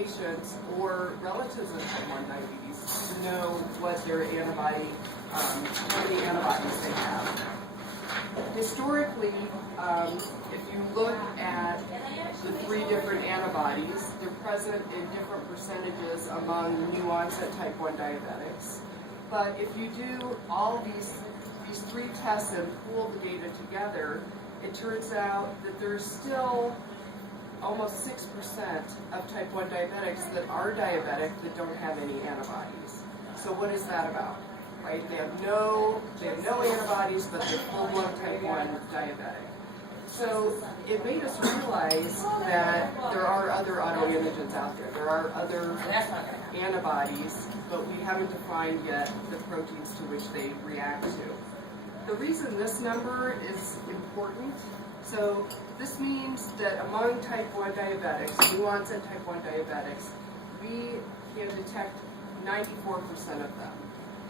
patients or relatives of type 1 diabetes to know what their antibody, how many antibodies they have. Historically, if you look at the 3 different antibodies, they're present in different percentages among new onset type 1 diabetics. But if you do all these 3 tests and pool the data together, it turns out that there's still almost 6% of type 1 diabetics that are diabetic that don't have any antibodies. So what is that about? Right? They have no antibodies, but they're full-blown type 1 diabetic. So it made us realize that there are other autoantigens out there. There are other antibodies, but we haven't defined yet the proteins to which they react to. The reason this number is important, so this means that among type 1 diabetics, new onset type 1 diabetics, we can detect 94% of them.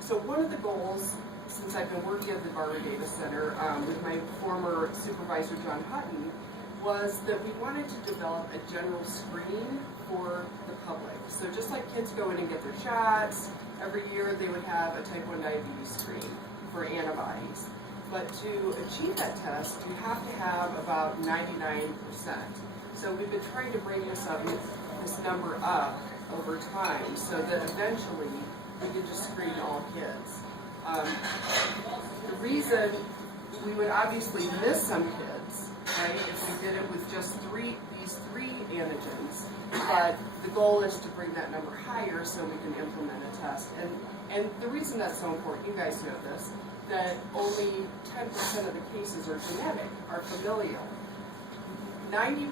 So one of the goals, since I've been working at the Barber Data Center with my former supervisor, John Hutton, was that we wanted to develop a general screen for the public. So just like kids go in and get their shots, every year they would have a type 1 diabetes screen for antibodies. But to achieve that test, you have to have about 99%. So we've been trying to bring this number up over time so that eventually we can just screen all kids. The reason we would obviously miss some kids, right, if we did it with just these three antigens, but the goal is to bring that number higher so we can implement a test. And the reason that's so important, you guys know this, that only 10% of the cases are genetic, are familial. 90%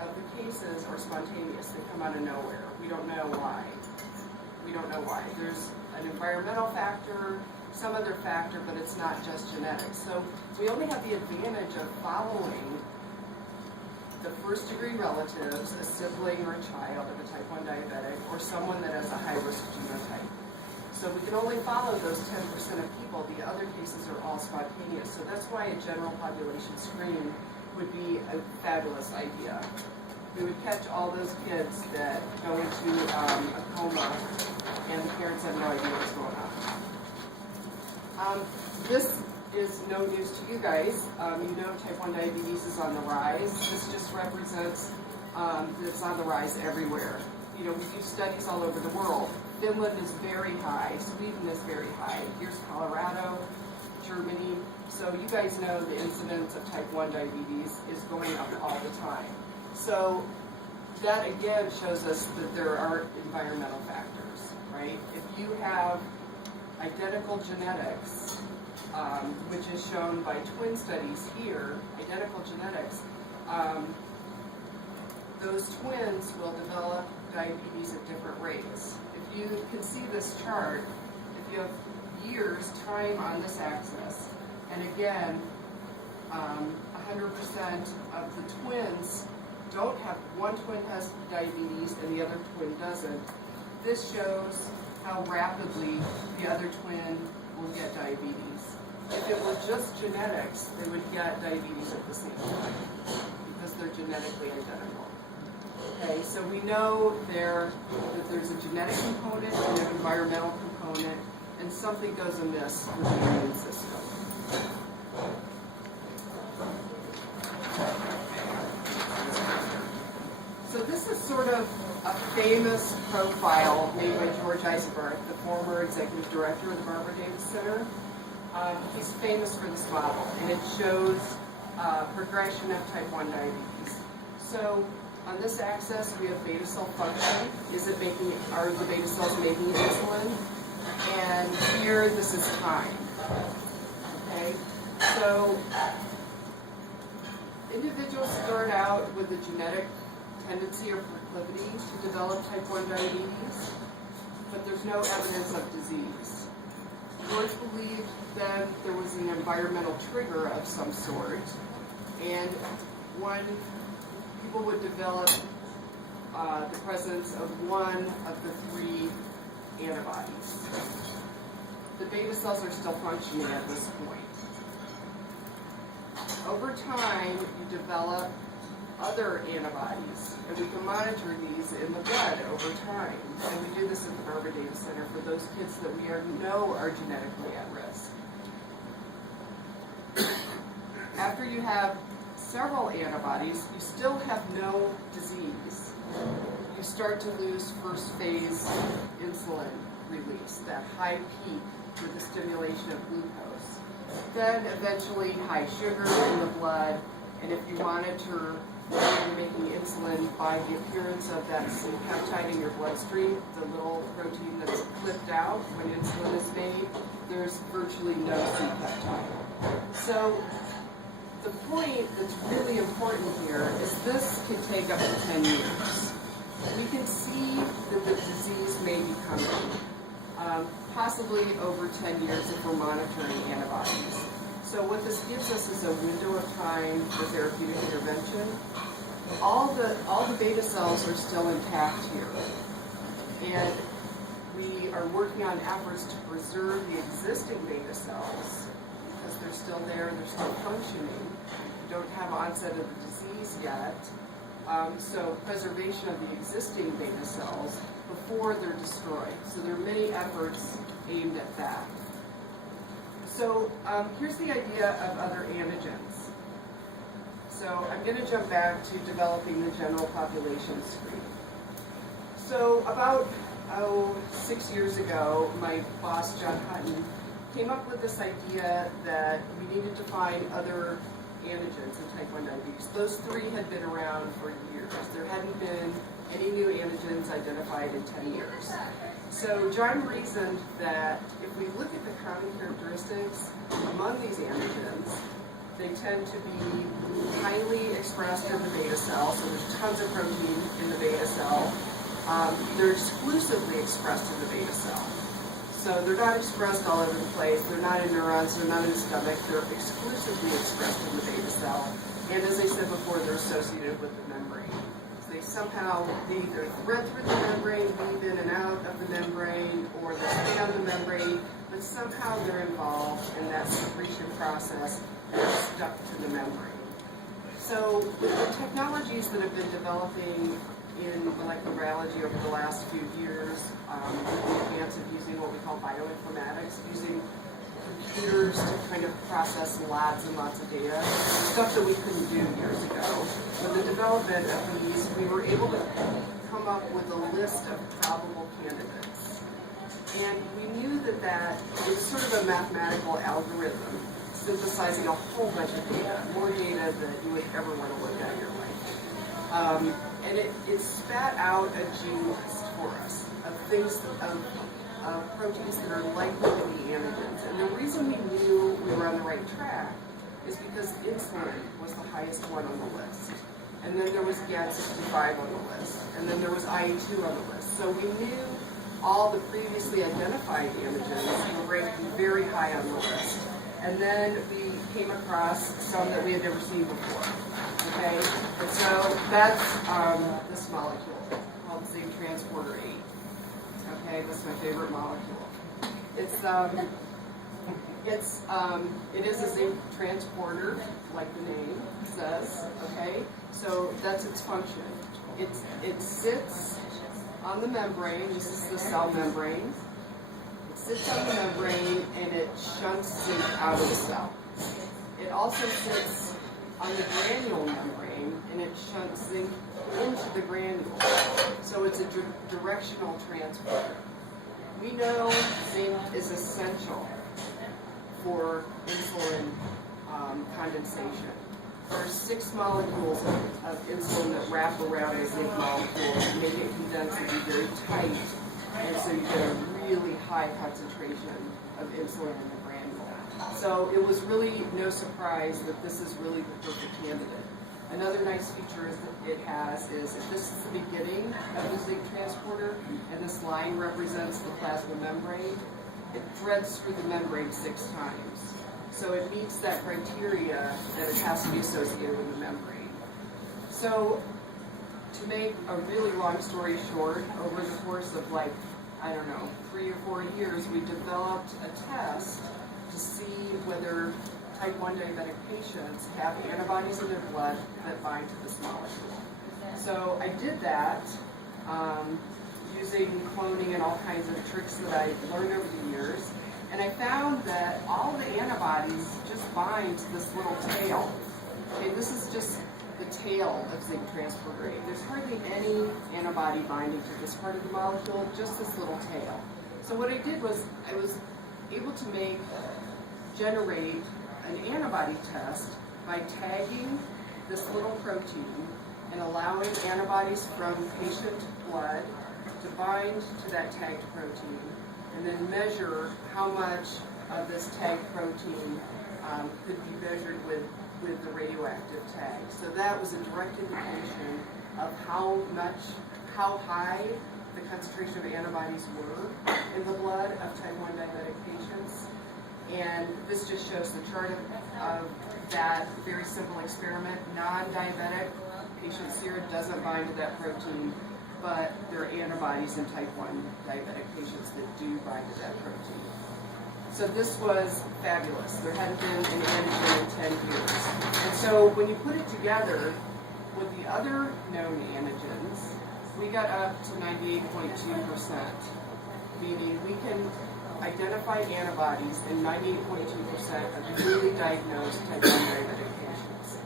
of the cases are spontaneous. They come out of nowhere. We don't know why. We don't know why. There's an environmental factor, some other factor, but it's not just genetics. So we only have the advantage of following the first-degree relatives, a sibling or a child of a type 1 diabetic, or someone that has a high-risk genotype. So we can only follow those 10% of people. The other cases are all spontaneous. So that's why a general population screen would be a fabulous idea. We would catch all those kids that go into a coma and the parents have no idea what's going on. This is no news to you guys. You know type 1 diabetes is on the rise. This just represents that it's on the rise everywhere. You know, we do studies all over the world. Finland is very high. Sweden is very high. Here's Colorado, Germany. So you guys know the incidence of type 1 diabetes is going up all the time. So that again shows us that there are environmental factors, right? If you have identical genetics, which is shown by twin studies here, identical genetics, those twins will develop diabetes at different rates. If you can see this chart, if you have years, time on this axis, and again, 100% of the twins don't have, one twin has diabetes and the other twin doesn't. This shows how rapidly the other twin will get diabetes. If it were just genetics, they would get diabetes at the same time because they're genetically identical. Okay, so we know that there's a genetic component and an environmental component, and something goes amiss with the immune system. So this is sort of a famous profile made by George Eisenberg, the former executive director of the Barber Data Center. He's famous for this model, and it shows progression of type 1 diabetes. So on this axis, we have beta cell function. Are the beta cells making insulin? And here, this is time. Okay, so individuals start out with a genetic tendency or proclivity to develop type 1 diabetes, but there's no evidence of disease. George believed that there was an environmental trigger of some sort, and when people would develop the presence of one of the three antibodies, the beta cells are still functioning at this point. Over time, you develop other antibodies, and we can monitor these in the blood over time. And we do this at the Barber Data Center for those kids that we know are genetically at risk. After you have several antibodies, you still have no disease. You start to lose first phase insulin release, that high peak for the stimulation of glucose. Then eventually high sugar in the blood, and if you monitor whether you're making insulin by the appearance of that C-peptide in your bloodstream, the little protein that's clipped out when insulin is made, there's virtually no C-peptide. So the point that's really important here is this can take up to 10 years. We can see that the disease may be coming, possibly over 10 years if we're monitoring antibodies. So what this gives us is a window of time for therapeutic intervention. All the beta cells are still intact here, and we are working on efforts to preserve the existing beta cells because they're still there, they're still functioning. We don't have onset of the disease yet, so preservation of the existing beta cells before they're destroyed. So there are many efforts aimed at that. So here's the idea of other antigens. So I'm going to jump back to developing the general population screen. So about 6 years ago, my boss, John Hutton, came up with this idea that we needed to find other antigens in type 1 diabetes. Those three had been around for years. There hadn't been any new antigens identified in 10 years. So John reasoned that if we look at the common characteristics among these antigens, they tend to be highly expressed in the beta cell, so there's tons of protein in the beta cell. They're exclusively expressed in the beta cell. So they're not expressed all over the place, they're not in neurons, they're not in the stomach, they're exclusively expressed in the beta cell. And as I said before, they're associated with the membrane. They somehow either thread through the membrane, weave in and out of the membrane, or they stay on the membrane, but somehow they're involved in that secretion process and are stuck to the membrane. So with the technologies that have been developing in molecular biology over the last few years, with the advance of using what we call bioinformatics, using computers to kind of process lots and lots of data, stuff that we couldn't do years ago. With the development of these, we were able to come up with a list of probable candidates. And we knew that it was sort of a mathematical algorithm synthesizing a whole bunch of data, more data than you would ever want to look at in your life. And it spat out a gene list for us of things, of proteins that are likely to be antigens. And the reason we knew we were on the right track is because insulin was the highest one on the list. And then there was GAD65 on the list. And then there was IE2 on the list. So we knew all the previously identified antigens were ranking very high on the list. And then we came across some that we had never seen before. Okay? And so that's this molecule called zinc transporter 8. Okay, that's my favorite molecule. It is a zinc transporter, like the name says. Okay, so that's its function. It sits on the membrane. This is the cell membrane. It sits on the membrane and it shunts zinc out of the cell. It also sits on the granule membrane and it shunts zinc into the granule. So it's a directional transporter. We know zinc is essential for insulin condensation. There are 6 molecules of insulin that wrap around the zinc molecule and make it condense and be very tight, and so you get a really high concentration of insulin in the granule. So it was really no surprise that this is really the perfect candidate. Another nice feature it has is if this is the beginning of the zinc transporter and this line represents the plasma membrane, it threads through the membrane 6 times. So it meets that criteria that it has to be associated with the membrane. So to make a really long story short, over the course of 3 or 4 years, we developed a test to see whether type 1 diabetic patients have antibodies in their blood that bind to this molecule. So I did that using cloning and all kinds of tricks that I've learned over the years. And I found that all the antibodies just bind to this little tail. Okay, this is just the tail of zinc transferase. There's hardly any antibody binding to this part of the molecule, just this little tail. So what I did was I was able to generate an antibody test by tagging this little protein and allowing antibodies from patient blood to bind to that tagged protein, and then measure how much of this tagged protein could be measured with the radioactive tag. So that was a direct indication of how high the concentration of antibodies were in the blood of type 1 diabetic patients. And this just shows the chart of that very simple experiment. Non-diabetic patient serum doesn't bind to that protein, but there are antibodies in type 1 diabetic patients that do bind to that protein. So this was fabulous. There hadn't been an antigen in 10 years. And so when you put it together with the other known antigens, we got up to 98.2%, meaning we can identify antibodies in 98.2% of newly diagnosed type 1 diabetic patients.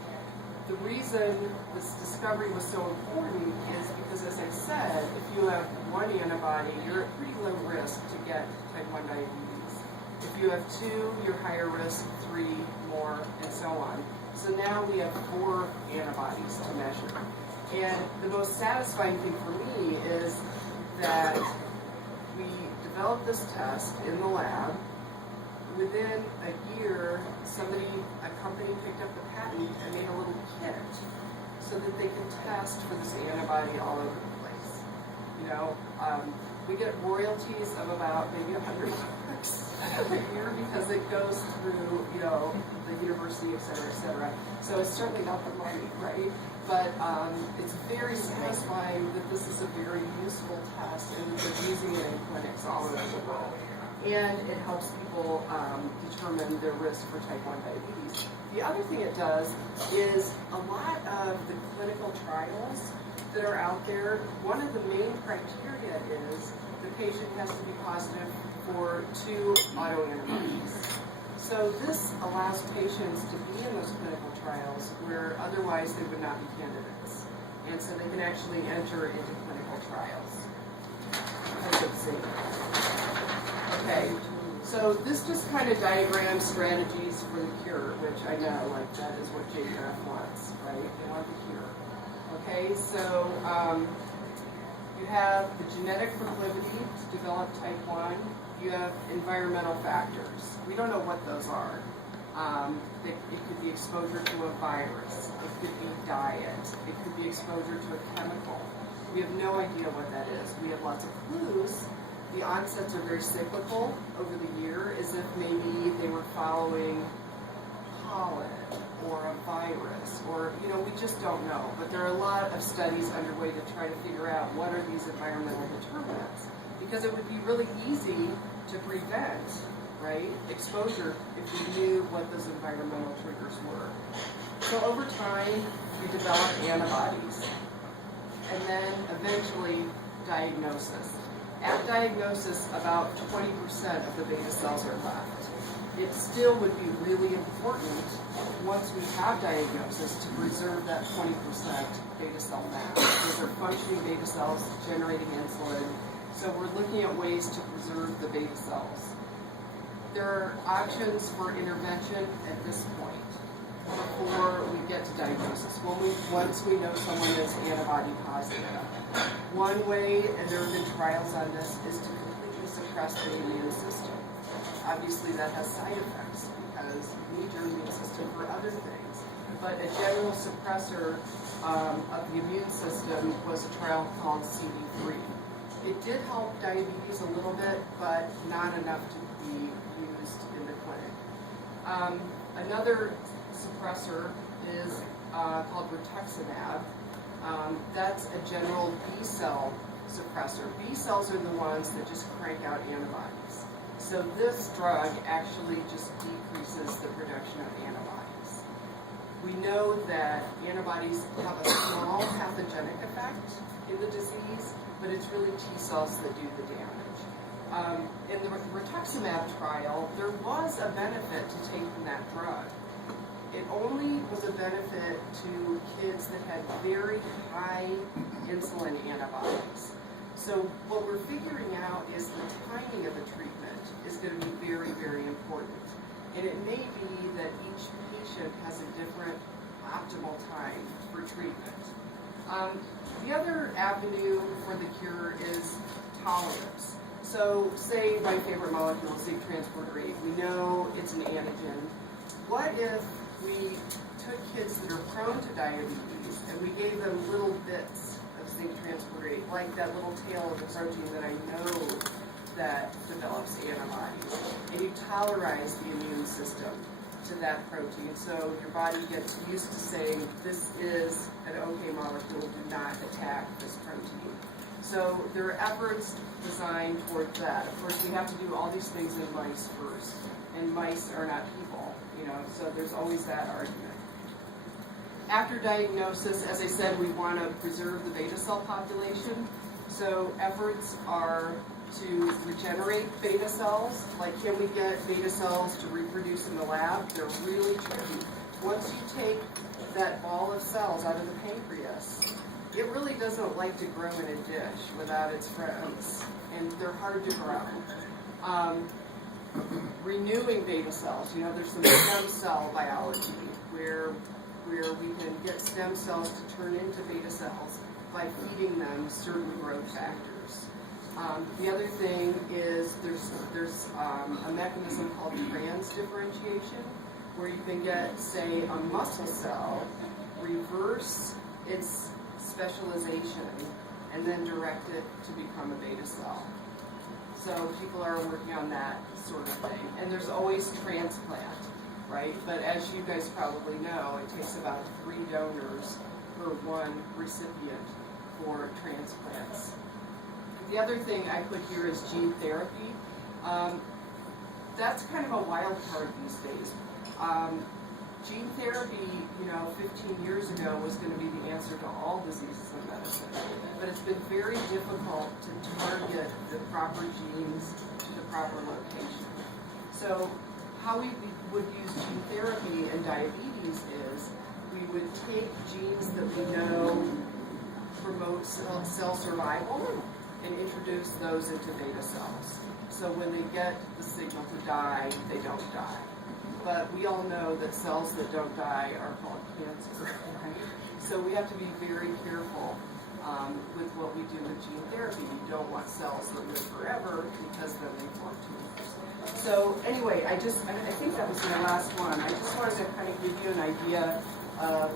The reason this discovery was so important is because, as I said, if you have one antibody, you're at pretty low risk to get type 1 diabetes. If you have two, you're higher risk, 3 more, and so on. So now we have 4 antibodies to measure. And the most satisfying thing for me is that we developed this test in the lab. Within a year, a company picked up the patent and made a little kit so that they could test for this antibody all over the place. You know, we get royalties of about maybe $100 a year because it goes through, you know, the university, et cetera, et cetera. So it's certainly not the money, right? But it's very satisfying that this is a very useful test and they're using it in clinics all over the world. And it helps people determine their risk for type 1 diabetes. The other thing it does is a lot of the clinical trials that are out there, one of the main criteria is the patient has to be positive for 2 autoantibodies. So this allows patients to be in those clinical trials where otherwise they would not be candidates. And so they can actually enter into clinical trials because of zinc. Okay, so this just kind of diagrams strategies for the cure, which I know, like, that is what JDRF wants, right? They want the cure. Okay, so you have the genetic proclivity to develop type 1. You have environmental factors. We don't know what those are. It could be exposure to a virus. It could be diet. It could be exposure to a chemical. We have no idea what that is. We have lots of clues. The onsets are very cyclical over the year, as if maybe they were following pollen or a virus, or, you know, we just don't know. But there are a lot of studies underway to try to figure out what are these environmental determinants. Because it would be really easy to prevent, right, exposure if we knew what those environmental triggers were. So over time, we develop antibodies, and then eventually diagnosis. At diagnosis, about 20% of the beta cells are left. It still would be really important, once we have diagnosis, to preserve that 20% beta cell mass. Those are functioning beta cells generating insulin. So we're looking at ways to preserve the beta cells. There are options for intervention at this point before we get to diagnosis. Once we know someone is antibody positive. One way, and there have been trials on this, is to completely suppress the immune system. Obviously that has side effects because you need your immune system for other things. But a general suppressor of the immune system was a trial called CD3. It did help diabetes a little bit, but not enough to be used in the clinic. Another suppressor is called rituximab. That's a general B cell suppressor. B cells are the ones that just crank out antibodies. So this drug actually just decreases the production of antibodies. We know that antibodies have a small pathogenic effect in the disease, but it's really T cells that do the damage. In the rituximab trial, there was a benefit to taking that drug. It only was a benefit to kids that had very high insulin antibodies. So what we're figuring out is the timing of the treatment is going to be very, very important. And it may be that each patient has a different optimal time for treatment. The other avenue for the cure is tolerance. So say my favorite molecule, zinc transporter 8, we know it's an antigen. What if we took kids that are prone to diabetes and we gave them little bits of zinc transporter 8, like that little tail of the protein that I know that develops antibodies, and you tolerize the immune system to that protein, so your body gets used to saying, this is an okay molecule, do not attack this protein. So there are efforts designed toward that. Of course, we have to do all these things in mice first, and mice are not people, so there's always that argument. After diagnosis, as I said, we want to preserve the beta cell population, so efforts are to regenerate beta cells. Like, can we get beta cells to reproduce in the lab? They're really tricky. Once you take that ball of cells out of the pancreas, it really doesn't like to grow in a dish without its friends, and they're hard to grow. Renewing beta cells, there's some stem cell biology where we can get stem cells to turn into beta cells by feeding them certain growth factors. The other thing is there's a mechanism called transdifferentiation, where you can get, say, a muscle cell, reverse its specialization, and then direct it to become a beta cell. So people are working on that sort of thing. And there's always transplant, right? But as you guys probably know, it takes about 3 donors per 1 recipient for transplants. The other thing I put here is gene therapy. That's kind of a wild card these days. Gene therapy, 15 years ago was going to be the answer to all diseases in medicine. But it's been very difficult to target the proper genes to the proper location. So how we would use gene therapy in diabetes is we would take genes that we know promote cell survival and introduce those into beta cells. So when they get the signal to die, they don't die. But we all know that cells that don't die are called cancer, right? So we have to be very careful with what we do with gene therapy. You don't want cells that live forever because then they form tumors. So anyway, I think that was my last one. I just wanted to kind of give you an idea of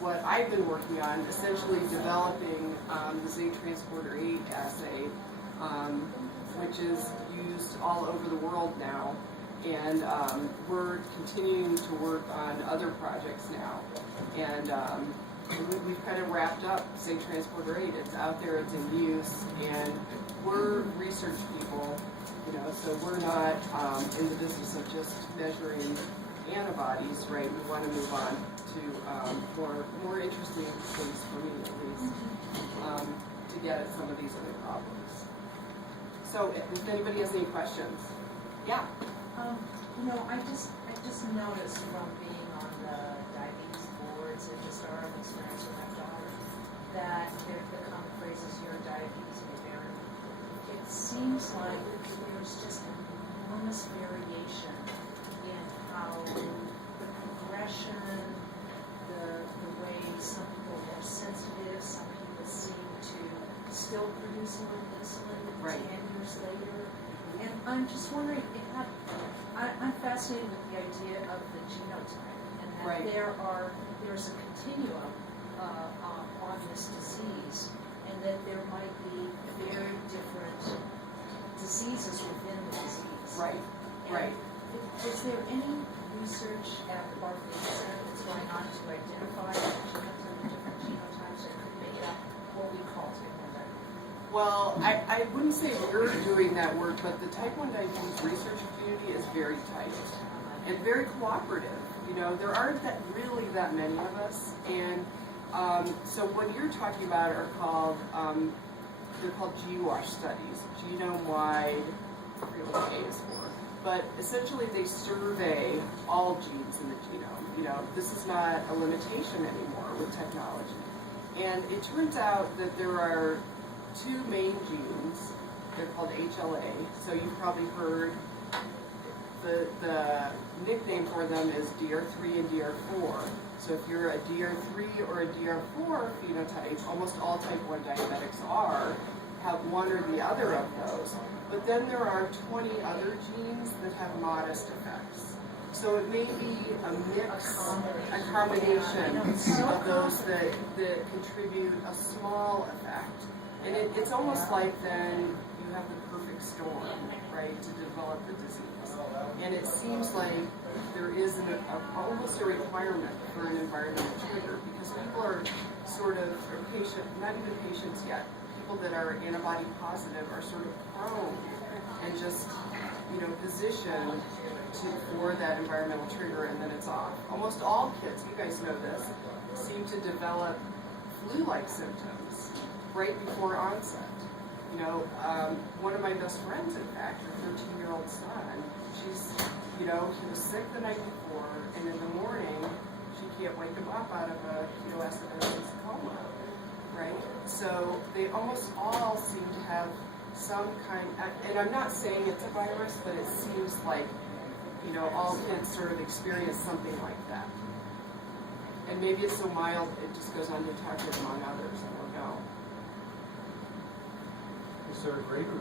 what I've been working on, essentially developing the zinc transporter 8 assay, which is used all over the world now. And we're continuing to work on other projects now. And we've kind of wrapped up zinc transporter 8. It's out there, it's in use, and we're research people, so we're not in the business of just measuring antibodies, right? We want to move on to more interesting things for me, at least, to get at some of these other problems. So if anybody has any questions. Yeah? I just noticed from being on the diabetes boards and just our own experience with my daughter that the common phrase is your diabetes may vary. It seems like there's just enormous variation in how the progression, the way some people are more sensitive, some people seem to still produce a little insulin 10 years later. And I'm just wondering, I'm fascinated with the idea of the genotype, and that there's a continuum on this disease, and that there might be very different diseases within the disease. Right. Is there any research at the Barclay Center that's going on to identify different genotypes that could make up what we call type 1 diabetes? Well, I wouldn't say we're doing that work, but the type 1 diabetes research community is very tight and very cooperative. You know, there aren't really that many of us, and so what you're talking about are called, they're called GWAS studies, genome-wide, I forget what the A is for, but essentially they survey all genes in the genome. You know, this is not a limitation anymore with technology. And it turns out that there are two main genes. They're called HLA. So you've probably heard the nickname for them is DR3 and DR4. So if you're a DR3 or a DR4 phenotype, almost all type 1 diabetics have one or the other of those. But then there are 20 other genes that have modest effects. So it may be a mix, a combination of those that contribute a small effect. And it's almost like then you have the perfect storm, right, to develop the disease. And it seems like there is almost a requirement for an environmental trigger because people are sort of, or patient, not even patients yet, people that are antibody positive are sort of prone and just, you know, positioned for that environmental trigger, and then it's off. Almost all kids, you guys know this, seem to develop flu-like symptoms right before onset. You know, one of my best friends, in fact, her 13-year-old son, he was sick the night before, and in the morning, she can't wake him up out of a ketoacidosis coma, right? So they almost all seem to have some kind, and I'm not saying it's a virus, but it seems like, you know, all kids sort of experience something like that. And maybe it's so mild, it just goes undetected among others, I don't know. Is there a greater